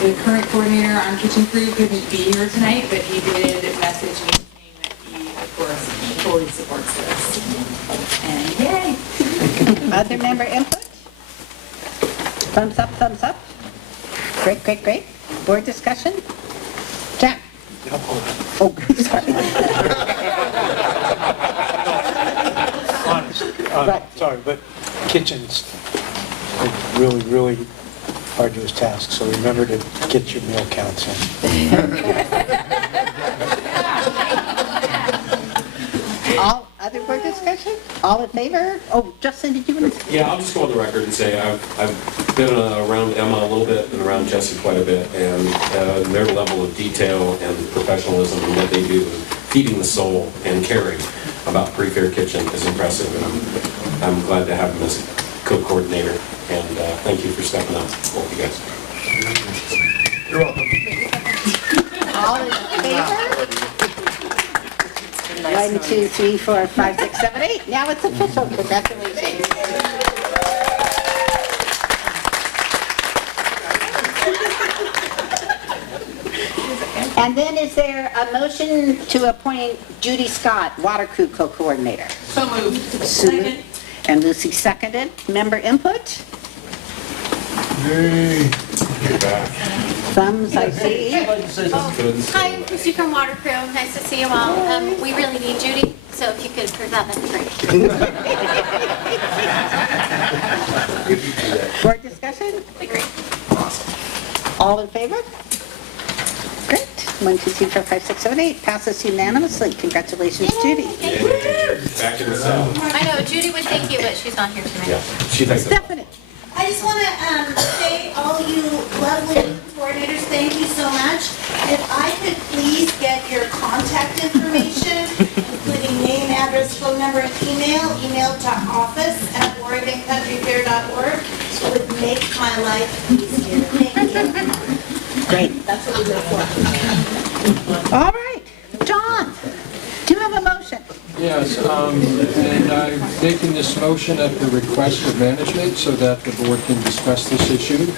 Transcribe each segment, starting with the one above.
the current coordinator on kitchen crew couldn't be here tonight, but he did message me saying that he, of course, fully supports this. And yay! Other member input? Thumbs up, thumbs up. Great, great, great. Board discussion? Jack? Oh, sorry. Honest, sorry, but kitchen's a really, really arduous task, so remember to get your meal counts in. All other board discussion? All in favor? Oh, Justin, did you want to? Yeah, I'll just go on the record and say I've been around Emma a little bit and around Jesse quite a bit, and their level of detail and professionalism in what they do, and feeding the soul and caring about Pre-Fair Kitchen is impressive, and I'm glad to have them as co-coordinator, and thank you for stepping up, both you guys. You're welcome. All in favor? 1, 2, 3, 4, 5, 6, 7, 8. Now it's official. Congratulations. And then is there a motion to appoint Judy Scott, water crew co-coordinator? So moved. Second. And Lucy seconded. Member input? Yay. Thumbs, I see. Hi, I'm Christy from Water Crew. Nice to see you all. We really need Judy, so if you could approve that, that'd be great. Board discussion? That'd be great. All in favor? Great. 1, 2, 3, 4, 5, 6, 7, 8. Passes unanimously. Congratulations, Judy. Thank you. Back in the cell. I know, Judy would thank you, but she's not here tonight. Yeah, she thinks it. Stephanie. I just want to say, all you lovely coordinators, thank you so much. If I could please get your contact information, including name, address, phone number, and email to office@OregonCountryFair.org, it would make my life easier. Thank you. Great. That's what we do for. All right. John, do you have a motion? Yes, and I'm making this motion at the request of management so that the board can discuss this issue.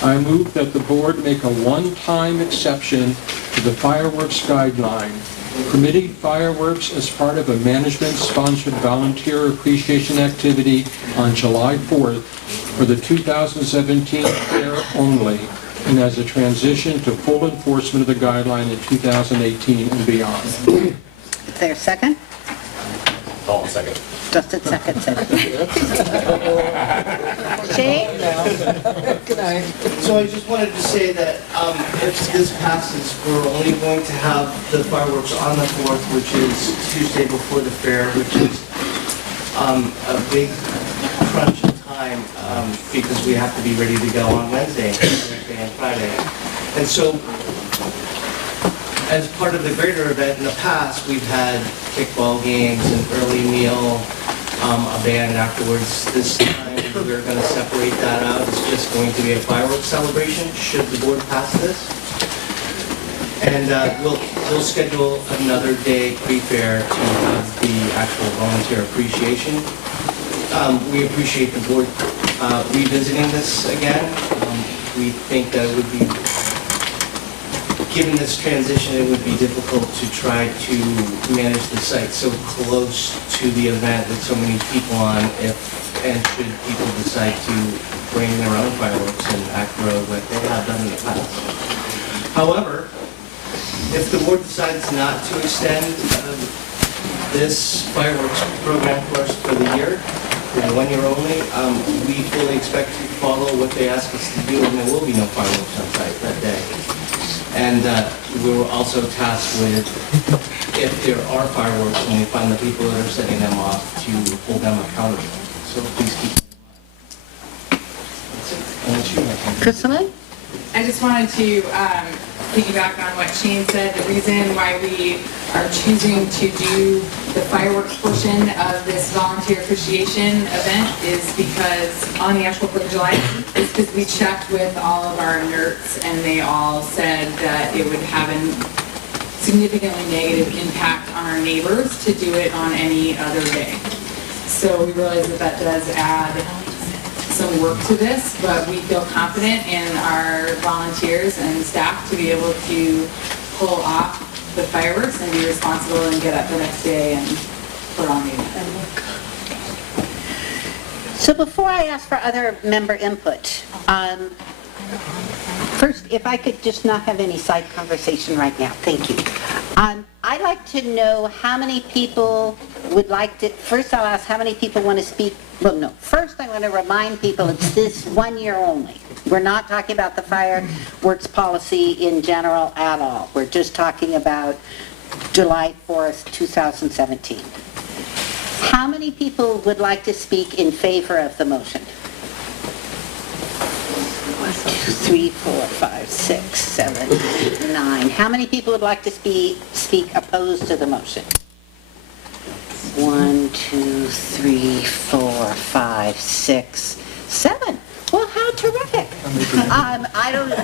I move that the board make a one-time exception to the fireworks guideline, permitting fireworks as part of a management-sponsored volunteer appreciation activity on July 4th for the 2017 fair only, and as a transition to full enforcement of the guideline in 2018 and beyond. Is there a second? Hold on a second. Justin seconds it. Shane? So I just wanted to say that if this passes, we're only going to have the fireworks on the 4th, which is Tuesday before the fair, which is a big crunch of time because we have to be ready to go on Wednesday and Friday. And so as part of the greater event in the past, we've had kickball games, an early meal, a band afterwards. This time, we're going to separate that out. It's just going to be a fireworks celebration, should the board pass this. And we'll schedule another day pre-fair to have the actual volunteer appreciation. We appreciate the board revisiting this again. We think that it would be, given this transition, it would be difficult to try to manage the site so close to the event with so many people on, and should people decide to bring their own fireworks and act road like they have done in the past. However, if the board decides not to extend this fireworks program for us for the year, for the 1 year only, we fully expect to follow what they ask us to do, and there will be no fireworks on site that day. And we were also tasked with, if there are fireworks, when we find the people that are setting them off, to hold them accountable. So please keep that in mind. That's it. Unless you have Priscilla? I just wanted to piggyback on what Shane said. The reason why we are choosing to do the fireworks portion of this volunteer appreciation event is because on the actual 4th of July, is because we checked with all of our NERTs and they all said that it would have a significantly negative impact on our neighbors to do it on any other day. So we realize that that does add some work to this, but we feel confident in our volunteers and staff to be able to pull off the fireworks and be responsible and get up the next day and put on the event. So before I ask for other member input, first, if I could just not have any side conversation right now, thank you. I'd like to know how many people would like to, first I'll ask how many people want to speak, well no, first I want to remind people it's this 1 year only. We're not talking about the fireworks policy in general at all. We're just talking about July 4th, 2017. How many people would like to speak in favor of the motion? 2, 3, 4, 5, 6, 7, 8, 9. How many people would like to speak opposed to the motion? 1, 2, 3, 4, 5, 6, 7. Well, how terrific.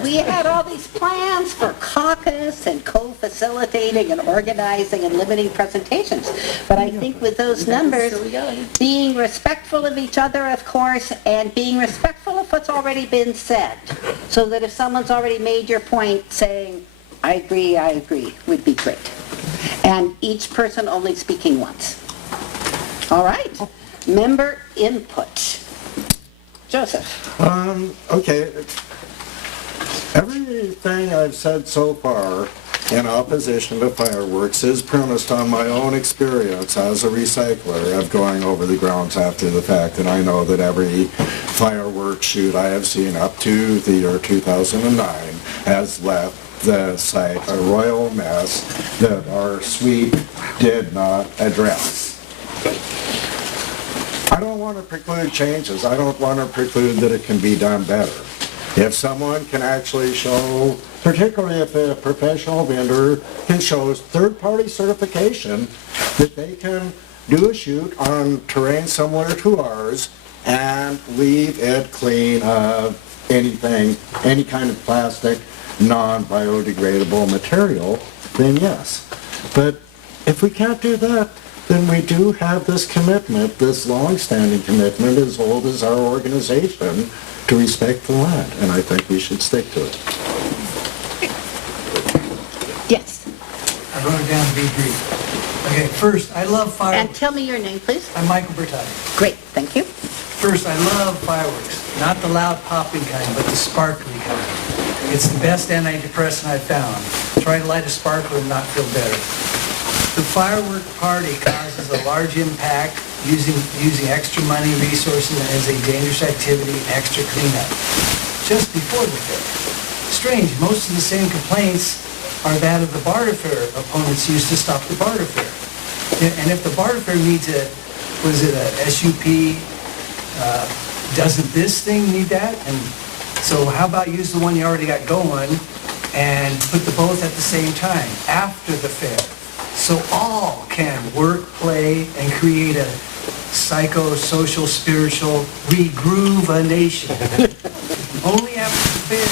We had all these plans for caucus and co-facilitating and organizing and limiting presentations. But I think with those numbers, being respectful of each other, of course, and being respectful of what's already been said, so that if someone's already made your point saying, I agree, would be great. And each person only speaking once. All right. Member input. Joseph. Okay. Everything I've said so far in opposition to fireworks is premised on my own experience as a recycler of going over the grounds after the fact, and I know that every fireworks shoot I have seen up to the year 2009 has left the site a royal mess that our sweep did not address. I don't want to preclude changes. I don't want to preclude that it can be done better. If someone can actually show, particularly if a professional vendor can show third-party certification that they can do a shoot on terrain similar to ours and leave it clean of anything, any kind of plastic, non-biodegradable material, then yes. But if we can't do that, then we do have this commitment, this long-standing commitment as old as our organization, to respect the land, and I think we should stick to it. Yes. I wrote it down to be brief. Okay, first, I love And fireworks. tell me your name, please. I'm Michael Bertati. Great, thank you. First, I love fireworks. Not the loud popping kind, but the sparkly kind. It's the best antidepressant I've found. Try to light a sparkler and not feel better. The firework party causes a large impact using extra money, resources, and is a dangerous activity and extra cleanup. Just before the fair. Strange, most of the same complaints are that of the barter fair opponents used to stop the barter fair. And if the barter fair needs a SUP, doesn't this thing need that? And so how about use the one you already got going and put the both at the same time, after the fair? So all can work, play, and create a psycho-social, spiritual re-groove a nation. Only after the fair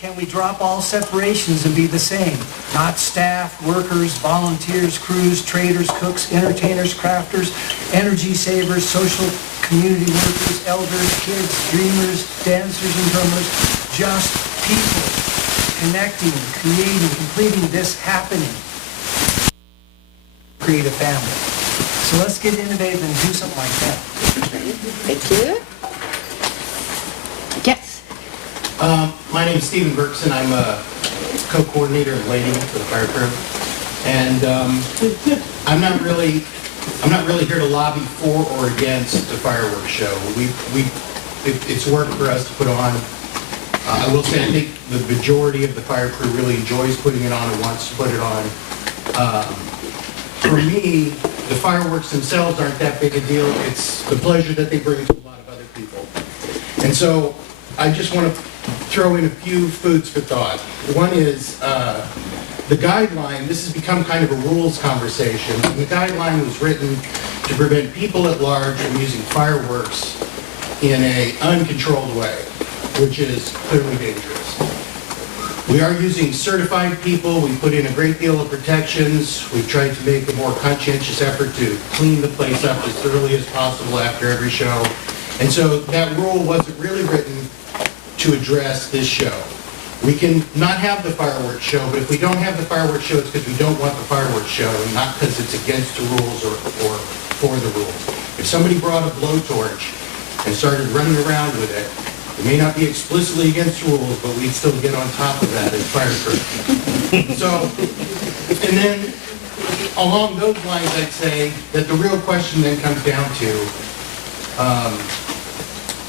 can we drop all separations and be the same. Not staff, workers, volunteers, crews, traders, cooks, entertainers, crafters, energy savers, social community workers, elders, kids, dreamers, dancers, and drummers. Just people connecting, creating, completing this happening. Create a family. So let's get innovative and do something like that. Thank you. Yes. My name's Stephen Berkson. I'm a co-coordinator of lighting for the fire crew. And I'm not really here to lobby for or against the fireworks show. It's work for us to put on. I will say I think the majority of the fire crew really enjoys putting it on and wants to put it on. For me, the fireworks themselves aren't that big a deal. It's the pleasure that they bring to a lot of other people. And so I just want to throw in a few foods for thought. One is the guideline. This has become kind of a rules conversation. And the guideline was written to prevent people at large from using fireworks in an uncontrolled way, which is clearly dangerous. We are using certified people. We put in a great deal of protections. We've tried to make a more conscientious effort to clean the place up as thoroughly as possible after every show. And so that rule wasn't really written to address this show. We can not have the fireworks show, but if we don't have the fireworks show, it's because we don't want the fireworks show, and not because it's against the rules or for the rules. If somebody brought a blowtorch and started running around with it, it may not be explicitly against rules, but we'd still get on top of that as fire crew. So, and then along those lines, I'd say that the real question then comes down to,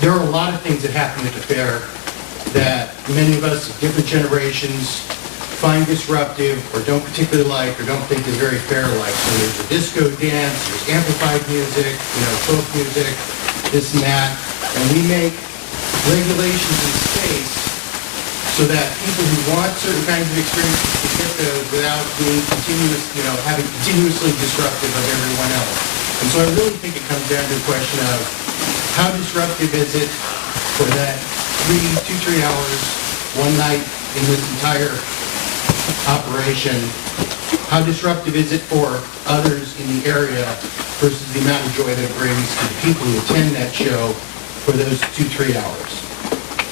there are a lot of things that happen at the fair that many of us of different generations find disruptive or don't particularly like or don't think is very fair-like. So there's a disco dance, there's amplified music, folk music, this and that, and we make regulations in space so that people who want certain kinds of experiences can get those without being continuous, having continuously disruptive of everyone else. And so I really think it comes down to a question of how disruptive is it for that 2-3 hours, one night in this entire operation? How disruptive is it for others in the area versus the amount of joy that it brings to the people who attend that show for those 2-3 hours?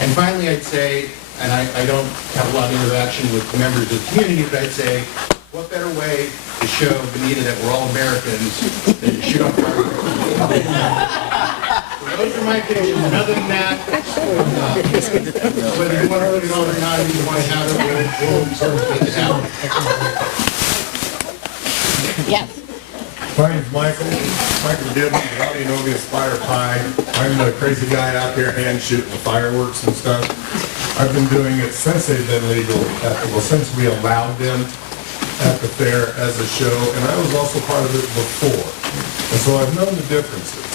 And finally, I'd say, and I don't have a lot of interaction with the members of the community, but I'd say, what better way to show Benita that we're all Americans than to shoot on fireworks? Those are my opinions, and other than that, whether you want to put it on or not, if you want to have it, we'll sort of make it happen. Yes. My name's Michael Gibbons, probably know me as Fire Pie. I'm the crazy guy out there hand shooting the fireworks and stuff. I've been doing it since they've been legal, since we allowed them at the fair as a show, and I was also part of it before. And so I've known the differences.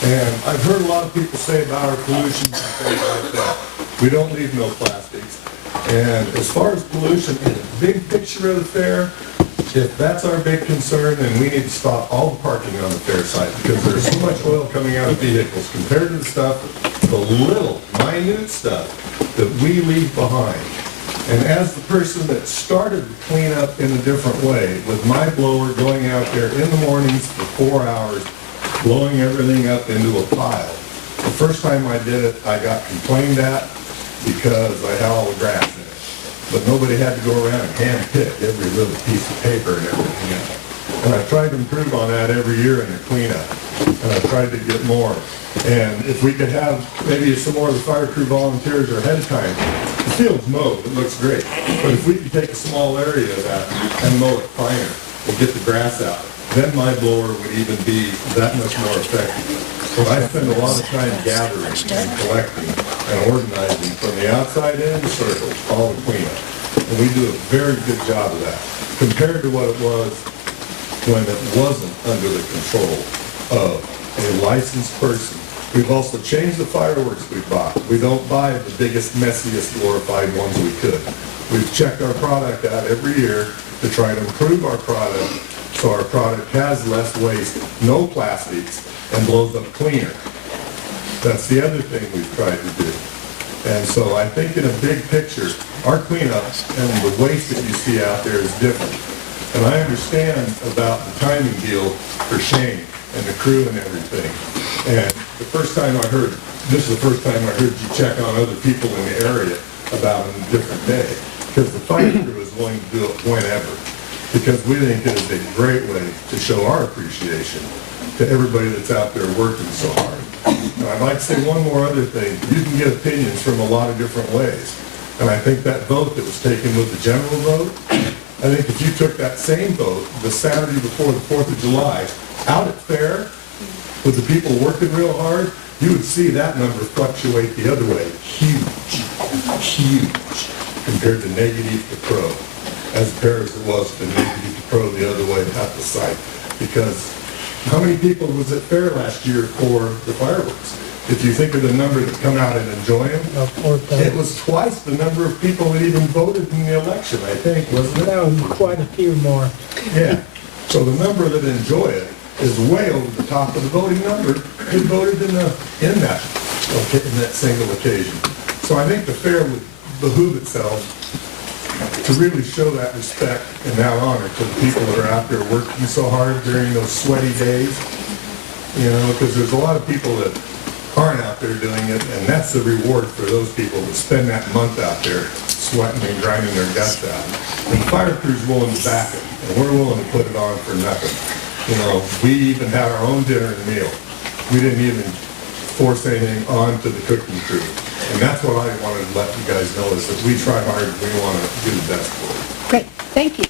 And I've heard a lot of people say about our pollution and things like that. We don't leave no plastics. And as far as pollution in the big picture of the fair, if that's our big concern, then we need to stop all the parking on the fair site because there's so much oil coming out of vehicles compared to the stuff, the little, minute stuff that we leave behind. And as the person that started the cleanup in a different way, with my blower going out there in the mornings for 4 hours, blowing everything up into a pile. The first time I did it, I got complained at because I had all the grass in it. But nobody had to go around and hand pick every little piece of paper and everything else. And I tried to improve on that every year in the cleanup. And I tried to get more. And if we could have maybe some more of the fire crew volunteers or ahead of time, the field's mowed, it looks great. But if we could take a small area of that and mow it finer and get the grass out, then my blower would even be that much more effective. So I spend a lot of time gathering and collecting and organizing from the outside in circles, all the cleanup. And we do a very good job of that compared to what it was when it wasn't under the control of a licensed person. We've also changed the fireworks we bought. We don't buy the biggest, messiest, glorified ones we could. We've checked our product out every year to try to improve our product so our product has less waste, no plastics, and blows up cleaner. That's the other thing we've tried to do. And so I think in a big picture, our cleanup and the waste that you see out there is different. And I understand about the timing deal for Shane and the crew and everything. And the first time I heard, this is the first time I heard you check on other people in the area about a different day. Because the fire crew is willing to do it whenever. Because we think it is a great way to show our appreciation to everybody that's out there working so hard. And I'd like to say one more other thing. You can get opinions from a lot of different ways. And I think that vote that was taken with the general vote, I think if you took that same vote the Saturday before the 4th of July out at fair with the people working real hard, you would see that number fluctuate the other way. Huge, huge compared to negative to pro. As fair as it was to negative to pro the other way at the site. Because how many people was at fair last year for the fireworks? If you think of the number that come out and enjoy them, it was twice the number of people that even voted in the election, I think, wasn't it? No, quite a few more. Yeah. So the number that enjoy it is way over the top of the voting number who voted in that single occasion. So I think the fair would behoove itself to really show that respect and that honor to the people that are out there working so hard during those sweaty days. You know, because there's a lot of people that aren't out there doing it, and that's the reward for those people that spend that month out there sweating and grinding their guts out. And the fire crew's willing to back it, and we're willing to put it on for nothing. You know, we even had our own dinner and meal. We didn't even force anything on to the cooking crew. And that's what I wanted to let you guys know, is that we try hard and we want to do the best for you. Great, thank you.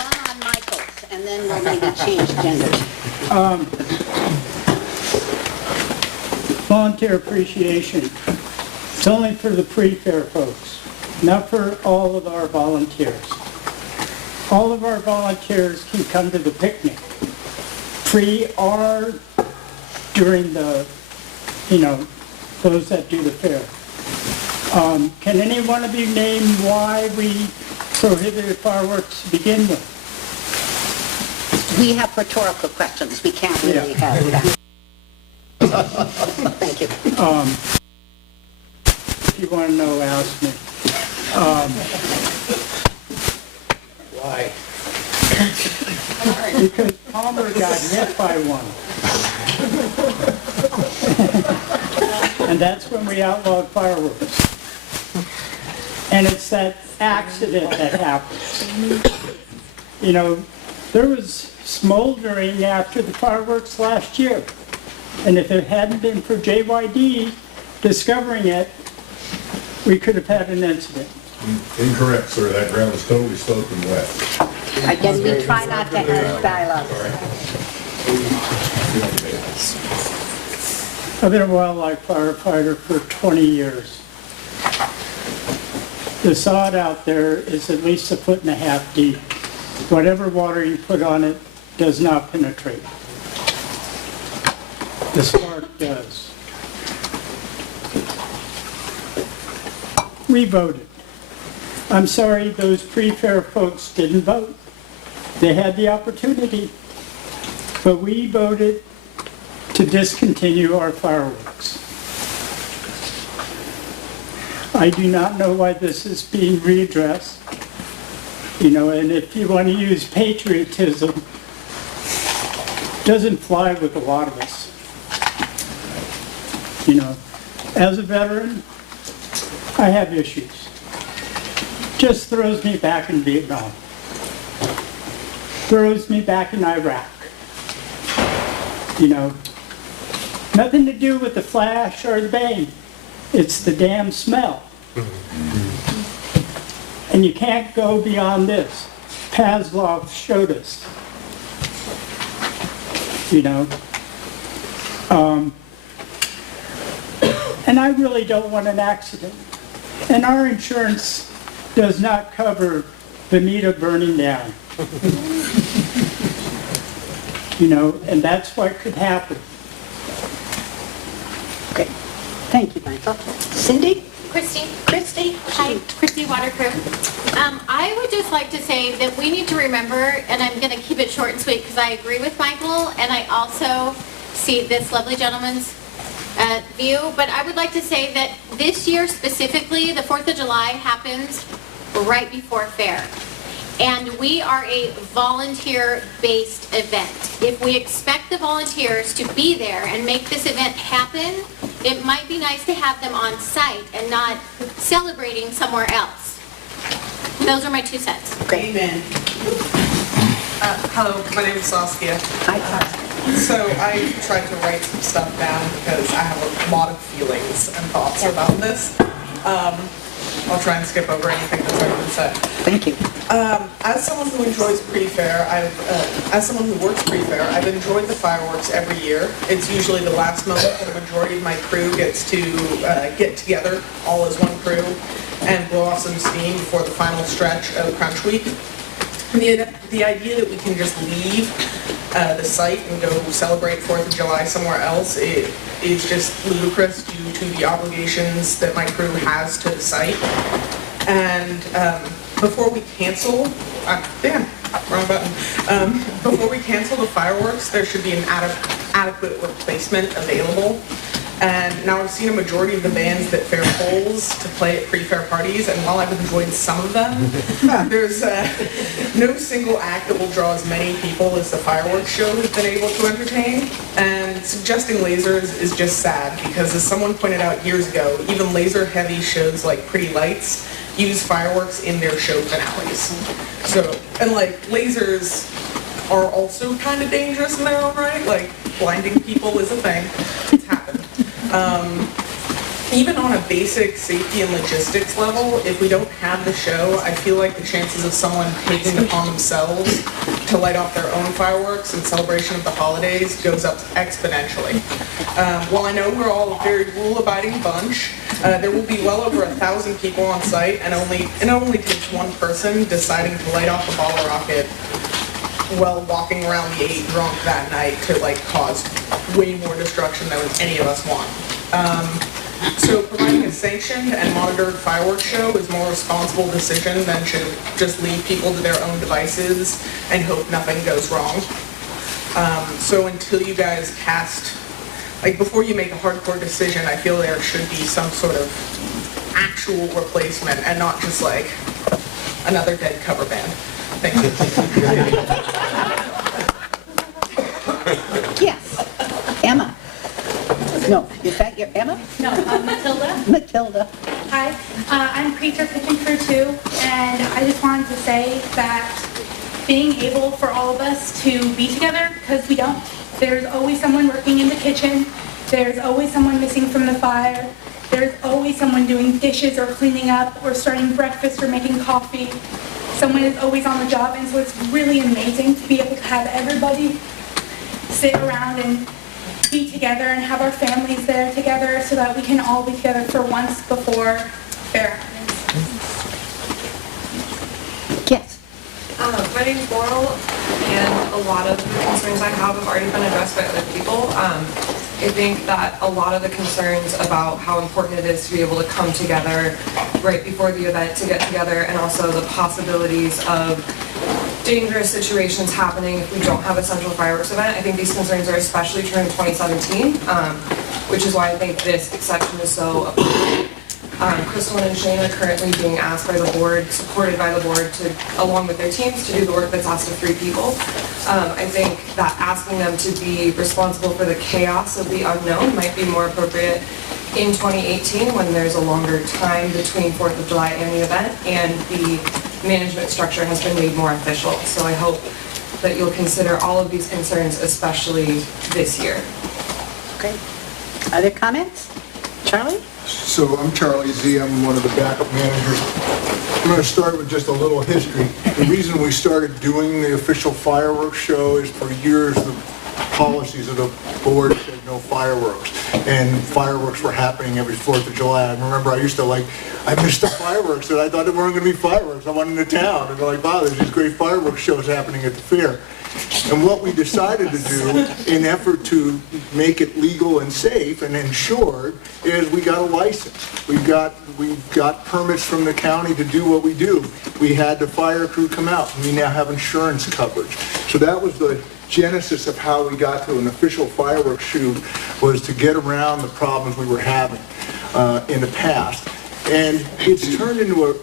One on Michael's, and then we'll maybe change genders. Volunteer appreciation. It's only for the pre-fair folks, not for all of our volunteers. All of our volunteers can come to the picnic, pre or during the, those that do the fair. Can any one of you name why we prohibited fireworks to begin with? We have rhetorical questions. We can't really have that. Thank you. If you want to know, ask me. Why? Because Palmer got hit by one. And that's when we outlawed fireworks. And it's that accident that happens. There was smoldering after the fireworks last year. And if it hadn't been for JYD discovering it, we could have had an incident. Incorrect, sir. That ground was totally soaked and wet. Again, we try not to have dialogue. I've been a wildlife firefighter for 20 years. The sod out there is at least 1.5 feet deep. Whatever water you put on it does not penetrate. The spark does. We voted. I'm sorry those pre-fair folks didn't vote. They had the opportunity, but we voted to discontinue our fireworks. I do not know why this is being readdressed. And if you want to use patriotism, it doesn't fly with a lot of us. As a veteran, I have issues. Just throws me back in Vietnam. Throws me back in Iraq. Nothing to do with the flash or the bang. It's the damn smell. And you can't go beyond this. Pavlov showed us. And I really don't want an accident. And our insurance does not cover the meter burning down. And that's what could happen. Okay. Thank you, Michael. Cindy? Christy. Christy? Hi, Christy Watercrew. I would just like to say that we need to remember, and I'm going to keep it short and sweet because I agree with Michael, and I also see this lovely gentleman's view, but I would like to say that this year specifically, the 4th of July happens right before fair. And we are a volunteer-based event. If we expect the volunteers to be there and make this event happen, it might be nice to have them on site and not celebrating somewhere else. Those are my 2 cents. Amen. Hello, my name is Saskia. Hi, Saskia. So I tried to write some stuff down because I have a lot of feelings and thoughts about this. I'll try and skip over anything that's already been said. Thank you. As someone who enjoys pre-fair, as someone who works pre-fair, I've enjoyed the fireworks every year. It's usually the last moment that the majority of my crew gets to get together, all as one crew, and blow off some steam before the final stretch of Crunch Week. The idea that we can just leave the site and go celebrate 4th of July somewhere else is just ludicrous due to the obligations that my crew has to the site. And before we cancel, wrong button. Before we cancel the fireworks, there should be an adequate replacement available. And now I've seen a majority of the bands that fair polls to play at pre-fair parties, and while I've enjoyed some of them, there's no single act that will draw as many people as the fireworks show has been able to entertain. And suggesting lasers is just sad, because as someone pointed out years ago, even laser-heavy shows like Pretty Lights use fireworks in their show finales. So, and like, lasers are also kind of dangerous in their own right. Like, blinding people is a thing. It's happened. Even on a basic safety and logistics level, if we don't have the show, I feel like the chances of someone taking it upon themselves to light off their own fireworks in celebration of the holidays goes up exponentially. While I know we're all a very rule-abiding bunch, there will be well over 1,000 people on site, and it only takes one person deciding to light off a ball rocket while walking around the 8 drunk that night to like cause way more destruction than any of us want. So providing a sanctioned and monitored fireworks show is a more responsible decision than to just leave people to their own devices and hope nothing goes wrong. So until you guys cast, like before you make a hardcore decision, I feel there should be some sort of actual replacement and not just like another dead cover band. Thank you. Yes. Emma. No, is that your Emma? No, Matilda. Matilda. Hi, I'm Preacher Kitchen Crew 2, and I just wanted to say that being able for all of us to be together, because we don't. There's always someone working in the kitchen. There's always someone missing from the fire. There's always someone doing dishes or cleaning up or starting breakfast or making coffee. Someone is always on the job, and so it's really amazing to be able to have everybody sit around and be together and have our families there together so that we can all be together for once before fair happens. Yes. My name's Laurel, and a lot of the concerns I have already been addressed by other people. I think that a lot of the concerns about how important it is to be able to come together right before the event to get together, and also the possibilities of dangerous situations happening if we don't have a central fireworks event. I think these concerns are especially true in 2017, which is why I think this exception is so appropriate. Crystal and Shane are currently being asked by the board, supported by the board, to, along with their teams, to do the work that's asked of 3 people. I think that asking them to be responsible for the chaos of the unknown might be more appropriate in 2018 when there's a longer time between 4th of July and the event, and the management structure has been made more official. So I hope that you'll consider all of these concerns, especially this year. Okay. Other comments? Charlie? So I'm Charlie Z. I'm one of the backup managers. I'm going to start with just a little history. The reason we started doing the official fireworks show is for years the policies of the board said no fireworks. And fireworks were happening every 4th of July. I remember I used to I missed the fireworks and I thought there weren't going to be fireworks. I went into town and they're like, wow, there's these great fireworks shows happening at the fair. And what we decided to do in effort to make it legal and safe and insured is we got a license. We got permits from the county to do what we do. We had the fire crew come out, and we now have insurance coverage. So that was the genesis of how we got to an official fireworks shoot, was to get around the problems we were having in the past. And it's turned into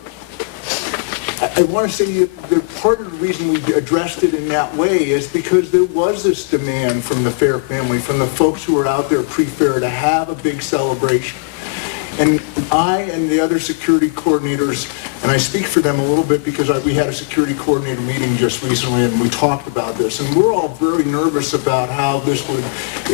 I want to say that part of the reason we addressed it in that way is because there was this demand from the fair family, from the folks who were out there pre-fair, to have a big celebration. And I and the other security coordinators, and I speak for them a little bit because we had a security coordinator meeting just recently and we talked about this, and we're all very nervous about how this would,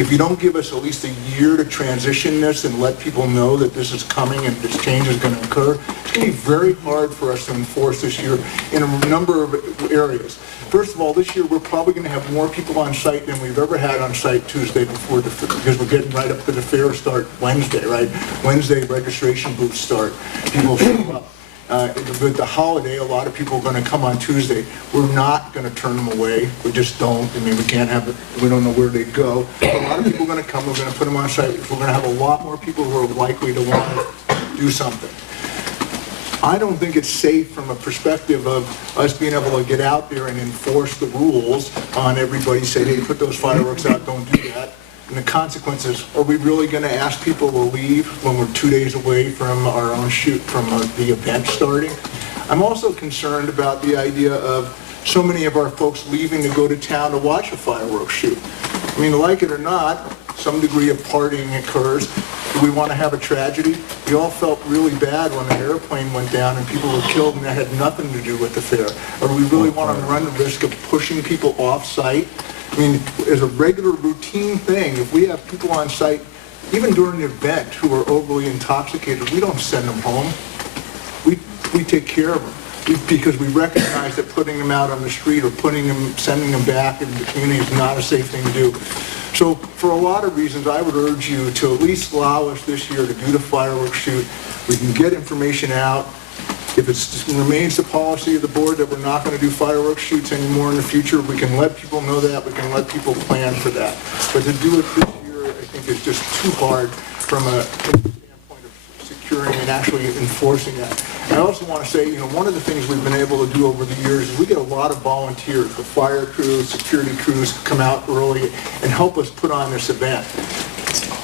if you don't give us at least a year to transition this and let people know that this is coming and this change is going to occur, it's going to be very hard for us to enforce this year in a number of areas. First of all, this year we're probably going to have more people on site than we've ever had on site Tuesday before, because we're getting right up to the fair start Wednesday, right? Wednesday registration booths start. People show up. With the holiday, a lot of people are going to come on Tuesday. We're not going to turn them away. We just don't. I mean, we can't have it. We don't know where they go. But a lot of people are going to come. We're going to put them on site. We're going to have a lot more people who are likely to want to do something. I don't think it's safe from a perspective of us being able to get out there and enforce the rules on everybody, say, hey, put those fireworks out, don't do that. and the consequences. Are we really going to ask people to leave when we're 2 days away from our own shoot, from the event starting? I'm also concerned about the idea of so many of our folks leaving to go to town to watch a fireworks shoot. I mean, like it or not, some degree of partying occurs. Do we want to have a tragedy? We all felt really bad when an airplane went down and people were killed and that had nothing to do with the fair. Or do we really want to run the risk of pushing people off-site? I mean, as a regular routine thing, if we have people on site, even during the event, who are overly intoxicated, we don't send them home. We take care of them because we recognize that putting them out on the street or sending them back into the community is not a safe thing to do. So for a lot of reasons, I would urge you to at least allow us this year to do the fireworks shoot. We can get information out. If it remains the policy of the board that we're not going to do fireworks shoots anymore in the future, we can let people know that. We can let people plan for that. But to do it this year, I think is just too hard from a standpoint of securing and actually enforcing that. I also want to say, one of the things we've been able to do over the years is we get a lot of volunteers. The fire crews, security crews come out early and help us put on this event.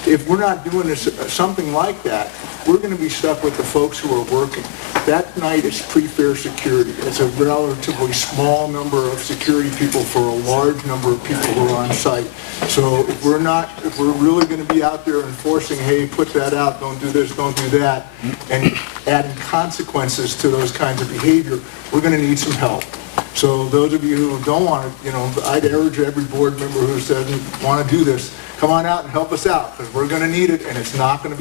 If we're not doing something like that, we're going to be stuck with the folks who are working. That night is pre-fair security. It's a relatively small number of security people for a large number of people who are on site. So if we're really going to be out there enforcing, hey, put that out, don't do this, don't do that, and adding consequences to those kinds of behavior, we're going to need some help. So those of you who don't want to, I'd urge every board member who doesn't want to do this, come on out and help us out, because we're going to need it, and it's not going to be